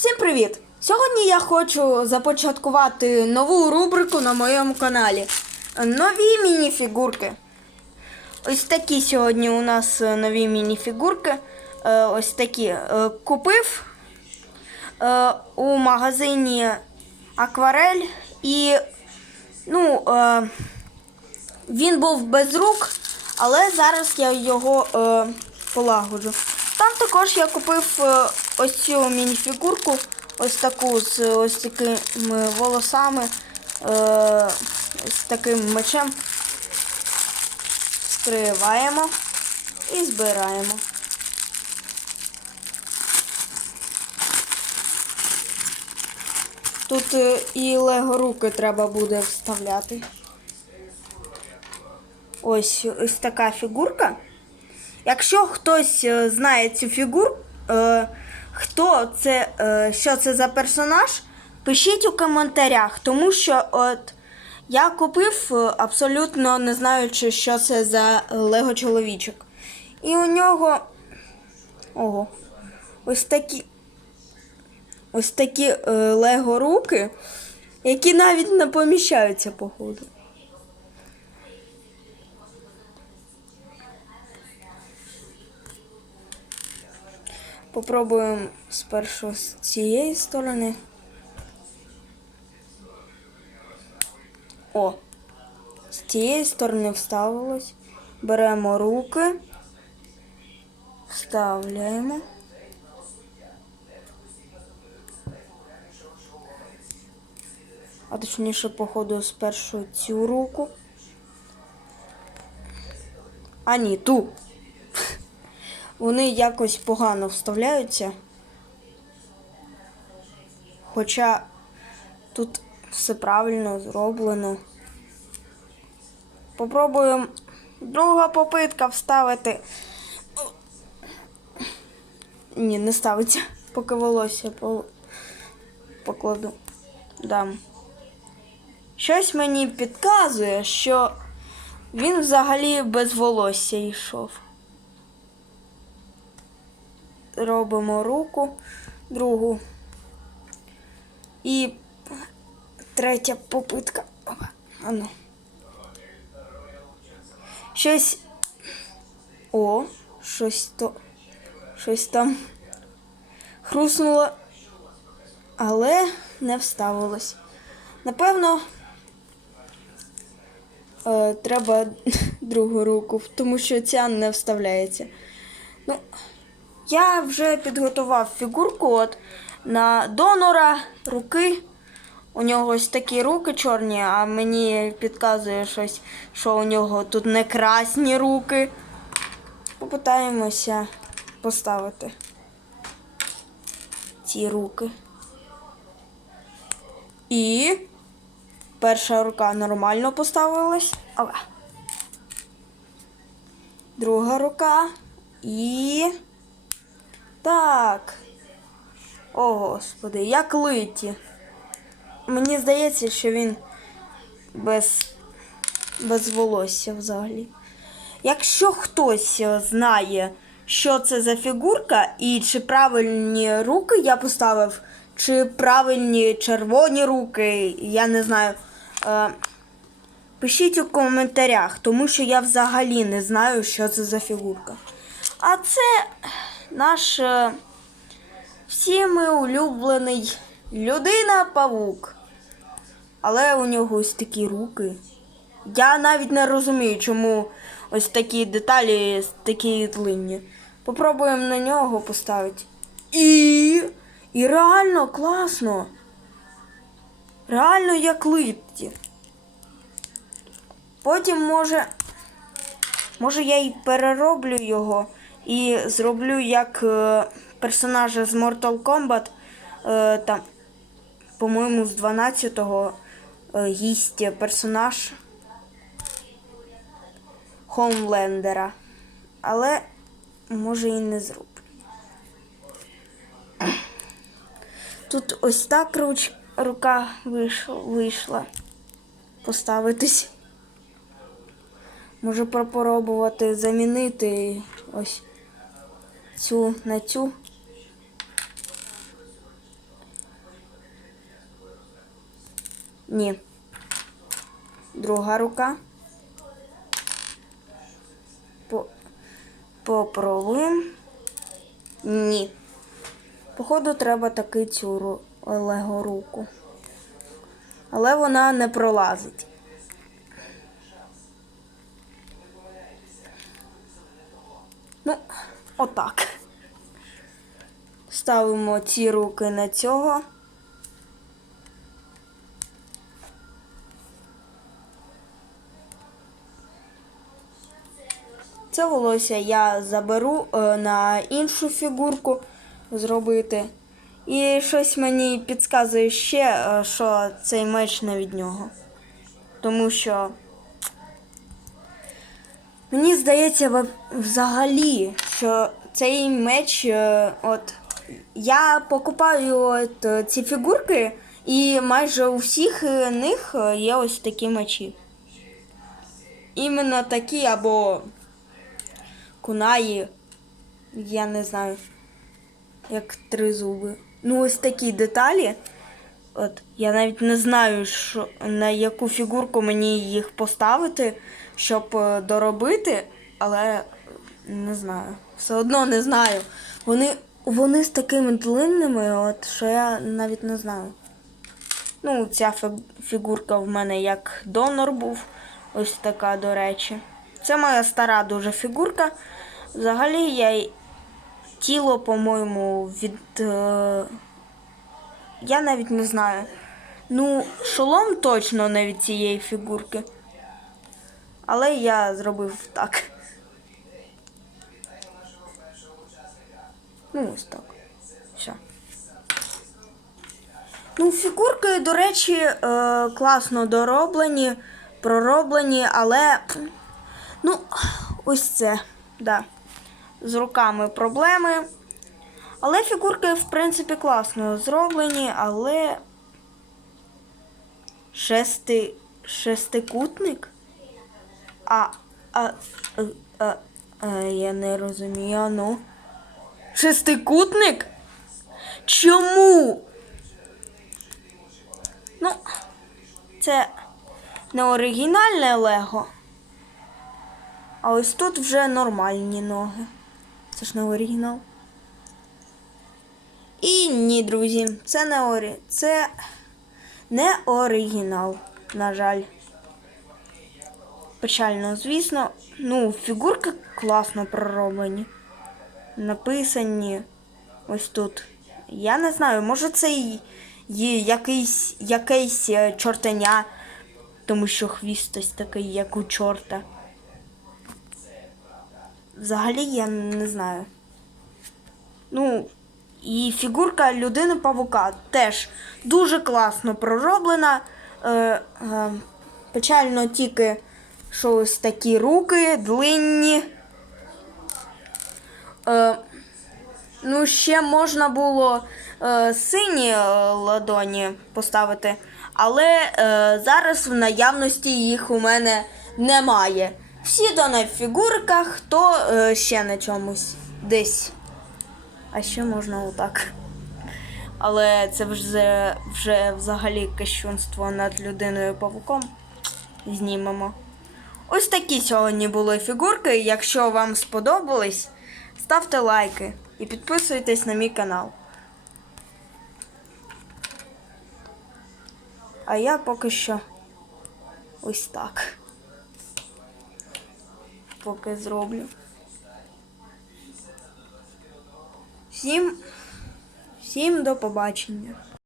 Всім привіт! Сьогодні я хочу започаткувати нову рубрику на моєму каналі. Нові мініфігурки. Ось такі сьогодні у нас е, нові мініфігурки. Е, Ось такі. Е, Купив у магазині Акварель і ну, він був без рук, але зараз я його полагоджу. Там також я купив ось цю мініфігурку, ось таку з ось такими волосами, е, з таким мечем. Скриваємо і збираємо. Тут е, і лего руки треба буде вставляти. Ось ось така фігурка. Якщо хтось е, знає цю фігурку, е, хто це, е, що це за персонаж, пишіть у коментарях, тому що от я купив е, абсолютно не знаючи, що це за Лего чоловічок. І у нього ого, ось такі ось такі е, Лего руки, які навіть не поміщаються, походу. Попробуємо спершу з цієї сторони. О, з цієї сторони вставилось. Беремо руки, вставляємо. А точніше, походу, спершу цю руку. А ні, ту. Вони якось погано вставляються. Хоча тут все правильно зроблено. Попробуємо друга попитка вставити. Ні, не ставиться, поки волосся покладу. Дам. Щось мені підказує, що він взагалі без волосся йшов робимо руку другу. І третя попитка. Ану. Щось. О, щось то. Щось там хруснуло, але не вставилось. Напевно, е, треба другу руку, тому що ця не вставляється. Ну, я вже підготував фігурку от на донора руки. У нього ось такі руки чорні, а мені підказує щось, що у нього тут не красні руки. Попитаємося поставити ці руки. І перша рука нормально поставилась. Але. Друга рука і. Так. О, господи, як литі. Мені здається, що він без, без волосся взагалі. Якщо хтось знає, що це за фігурка, і чи правильні руки я поставив, чи правильні червоні руки, я не знаю. Е, пишіть у коментарях, тому що я взагалі не знаю, що це за фігурка. А це наш е, всіми улюблений людина-павук. Але у нього ось такі руки. Я навіть не розумію, чому ось такі деталі такі длинні. Попробуємо на нього поставити. І. І реально класно. Реально як литті. Потім може. Може я і перероблю його і зроблю як е, персонажа з Mortal Kombat. Е, там, по-моєму, з 12-го е, гість персонаж Хоумлендера. Але може і не зроблю. Тут ось так руч, рука вийшла, поставитись. Може попробувати замінити ось цю на цю. Ні. Друга рука. Попробуємо. Ні. Походу, треба таки цю лего руку. Але вона не пролазить. Отак. Ставимо ці руки на цього. Це волосся я заберу е, на іншу фігурку зробити. І щось мені підказує ще, е, що цей меч не від нього. Тому що мені здається взагалі, що цей меч, е, от я покупаю от, ці фігурки, і майже у всіх е, них е, є ось такі мечі. Іменно такі або кунаї, я не знаю, як три зуби. Ну, ось такі деталі. От, я навіть не знаю, що, на яку фігурку мені їх поставити, щоб е, доробити, але не знаю. Все одно не знаю. Вони, вони з такими длинними, от, що я навіть не знаю. Ну, ця фігурка в мене як донор був. Ось така, до речі. Це моя стара дуже фігурка. Взагалі я тіло, по-моєму, від. Е... Я навіть не знаю. Ну, шолом точно не від цієї фігурки. Але я зробив так. Ну, ось так. Все. Ну, фігурки, до речі, е, класно дороблені, пророблені, але. Ну, ось це, да. З руками проблеми. Але фігурки, в принципі, класно зроблені, але. Шести... Шестикутник? А. А. А, а, а я не розумію, ну. Шестикутник? Чому? Ну, це не оригінальне Лего. А ось тут вже нормальні ноги. Це ж не оригінал. І ні, друзі, це не орі... Це не оригінал, на жаль. Печально, звісно. Ну, фігурки класно пророблені. Написані ось тут. Я не знаю, може це і є якийсь, якийсь е, чортеня, тому що хвіст ось такий, як у чорта. Взагалі я не знаю. Ну, і фігурка людини павука теж дуже класно пророблена. Е, е, печально тільки, що ось такі руки длинні. Е, ну, ще можна було е, сині е, ладоні поставити, але е, зараз в наявності їх у мене немає. Всі то на фігурках, то е, ще на чомусь десь. А ще можна отак. Але це вже, вже взагалі кощунство над людиною павуком. Знімемо. Ось такі сьогодні були фігурки. Якщо вам сподобались, ставте лайки і підписуйтесь на мій канал. А я поки що ось так. Поки зроблю. Всім, всім до побачення.